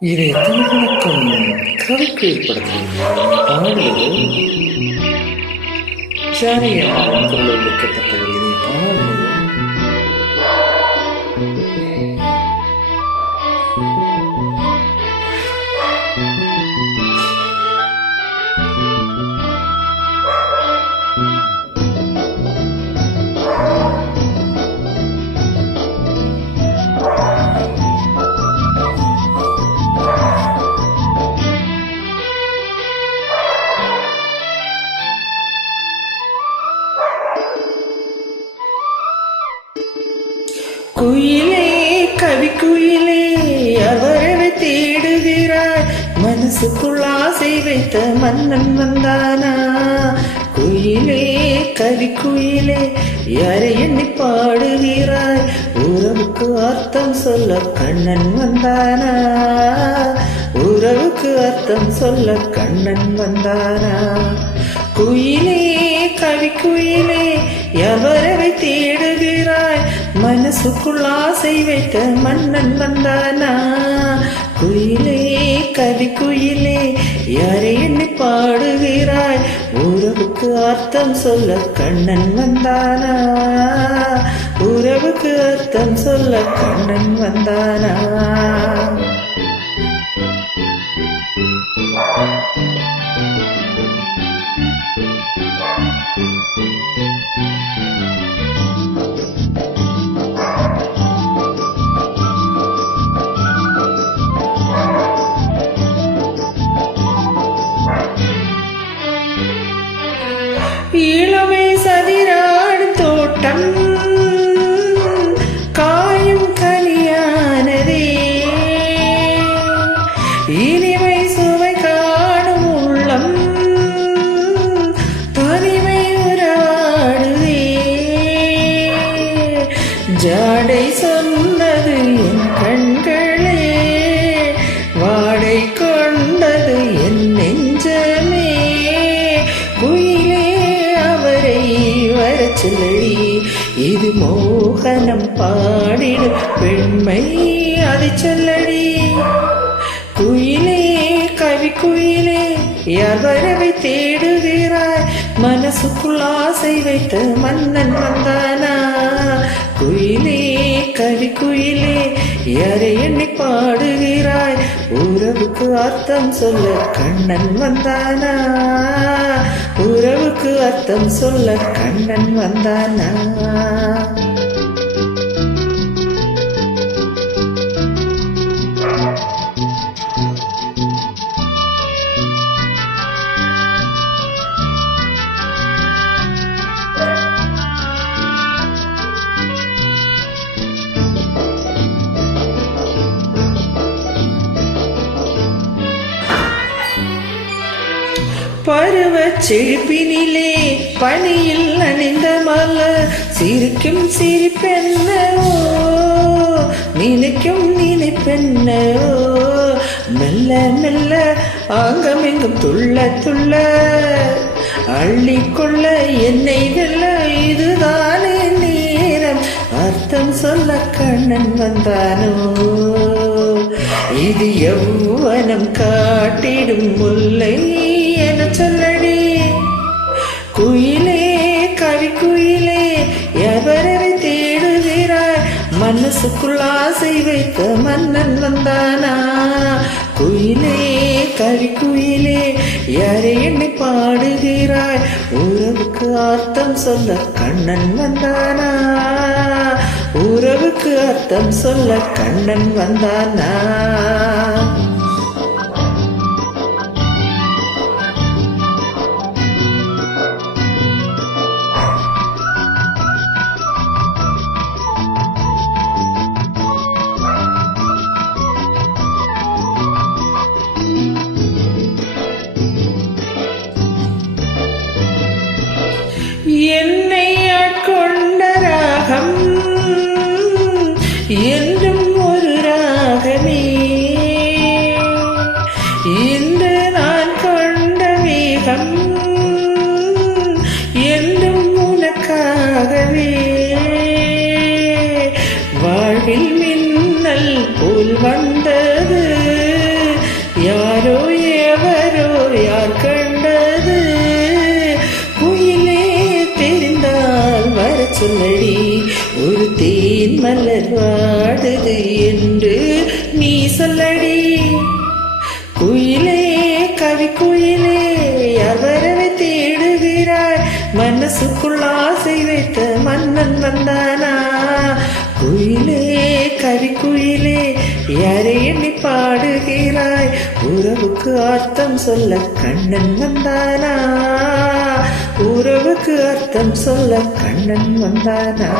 இதை தமிழகம் கவிக்கு ஏற்படுத்துகின்ற பாடுவது ஜானியம்மாவின் குரலில் வைக்கப்பட்டது. இதை பாடுவது குயிலே கவி குயிலே அவரவை தேடுகிறாய், மனசுக்குள் ஆசை வைத்த மன்னன் வந்தானா? குயிலே கவி குயிலே யாரை எண்ணி பாடுகிறாய், உறவுக்கு அர்த்தம் சொல்ல கண்ணன் வந்தானா? உறவுக்கு அர்த்தம் சொல்ல கண்ணன் வந்தானா? குயிலே கவி குயிலே எவரவை தேடுகிறாய், மனசுக்குள் ஆசை வைத்த மன்னன் வந்தானா? குயிலே கவி குயிலே யாரை எண்ணி பாடுகிறாய், உறவுக்கு அர்த்தம் சொல்ல கண்ணன் வந்தானா? உறவுக்கு அர்த்தம் சொல்ல கண்ணன் வந்தானா? இளமை சதிராடும் தோட்டம் காயும் கனியானதே, இனிமை சுவை காணும் உள்ளம் தனிமை உறவாடுதே. ஜாடை சொன்னது என் கண்களே, வாடை கொண்டது என் நெஞ்சமே. குயிலே அவரை வரச்சொல்லடி, இது மோகனம் பாடிடும் பெண்மை, அதை சொல்லடி. குயிலே கவி குயிலே எவரவை தேடுகிறாய், மனசுக்குள் ஆசை வைத்த மன்னன் வந்தானா? குயிலே கவி குயிலே யாரை எண்ணி பாடுகிறாய், உறவுக்கு அர்த்தம் சொல்ல கண்ணன் வந்தானா? உறவுக்கு அர்த்தம் சொல்ல கண்ணன் வந்தானா? பருவ செழிப்பினிலே பனியில் அணிந்த மலர் சிரிக்கும் சிரிப்பென்னோ, நினைக்கும் நினைப்பென்னோ. மெல்ல மெல்ல ஆங்கமெங்கும் துள்ள துள்ள அள்ளிக்கொள்ள என்னை வெல்ல, இதுதானே நேரம் அர்த்தம் சொல்ல கண்ணன் வந்தானோ? இது யௌவனம் காட்டிடும் முல்லை என சொல்லடி. குயிலே கவி குயிலே எவரவை தேடுகிறாய், மனசுக்குள் ஆசை வைத்த மன்னன் வந்தானா? குயிலே கவி குயிலே யாரை எண்ணி பாடுகிறாய், உறவுக்கு அர்த்தம் சொல்ல கண்ணன் வந்தானா? உறவுக்கு அர்த்தம் சொல்ல கண்ணன் வந்தானா? என்னை ஆட்கொண்ட ராகம் என்றும் ஒரு ராகமே, இன்று நான் கொண்ட வேகம் என்றும் உனக்காகவே. வாழ்வில் மின்னல் போல் வந்தது யாரோ எவரோ யார் கண்டது குயிலே தெரிந்தால் வர சொல்லடி ஒரு தேன் மலர் வாடுது என்று நீ சொல்லடி குயிலே கவி குயிலே யார் வரவை தேடுகிறாய் மனசுக்குள் ஆசை வைத்த மன்னன் வந்தானா குயிலே கவி குயிலே யாரை எண்ணி பாடுகிறாய் உறவுக்கு அர்த்தம் சொல்ல கண்ணன் வந்தானா உறவுக்கு அர்த்தம் சொல்ல கண்ணன் வந்தானா